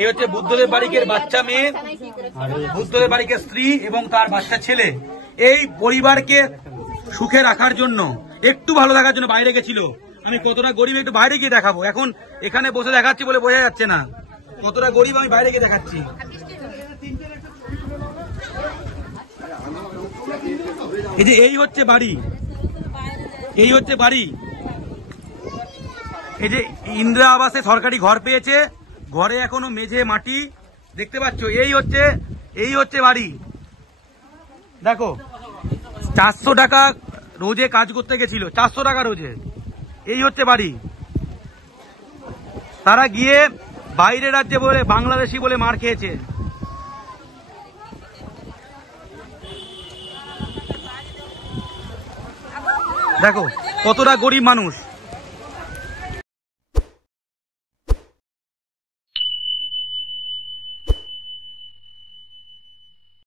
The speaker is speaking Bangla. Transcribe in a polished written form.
এই হচ্ছে বুদ্ধদেব বারিকের বাচ্চা মেয়ে, বুদ্ধদেব বারিকের স্ত্রী এবং তার বাচ্চা ছেলে। এই পরিবারকে সুখে রাখার জন্য, একটু ভালো থাকার জন্য বাইরে গেছিল। আমি কতটা গরিব একটু বাইরে গিয়ে দেখাবো। এখন এখানে বসে দেখাচ্ছি বলে বোঝা যাচ্ছে না কতটা গরিব, আমি বাইরে গিয়ে দেখাচ্ছি। এই যে এই হচ্ছে বাড়ি, এই হচ্ছে বাড়ি। এই যে ইন্দিরা আবাসে সরকারি ঘর পেয়েছে, ঘরে এখনো মেঝে মাটি দেখতে পাচ্ছ। এই হচ্ছে বাড়ি। দেখো 400 টাকা রোজে কাজ করতে গেছিল, 400 টাকা রোজে। এই হচ্ছে বাড়ি। তারা গিয়ে বাইরের রাজ্যে বলে বাংলাদেশি বলে মার খেয়েছে। দেখো কতটা গরিব মানুষ।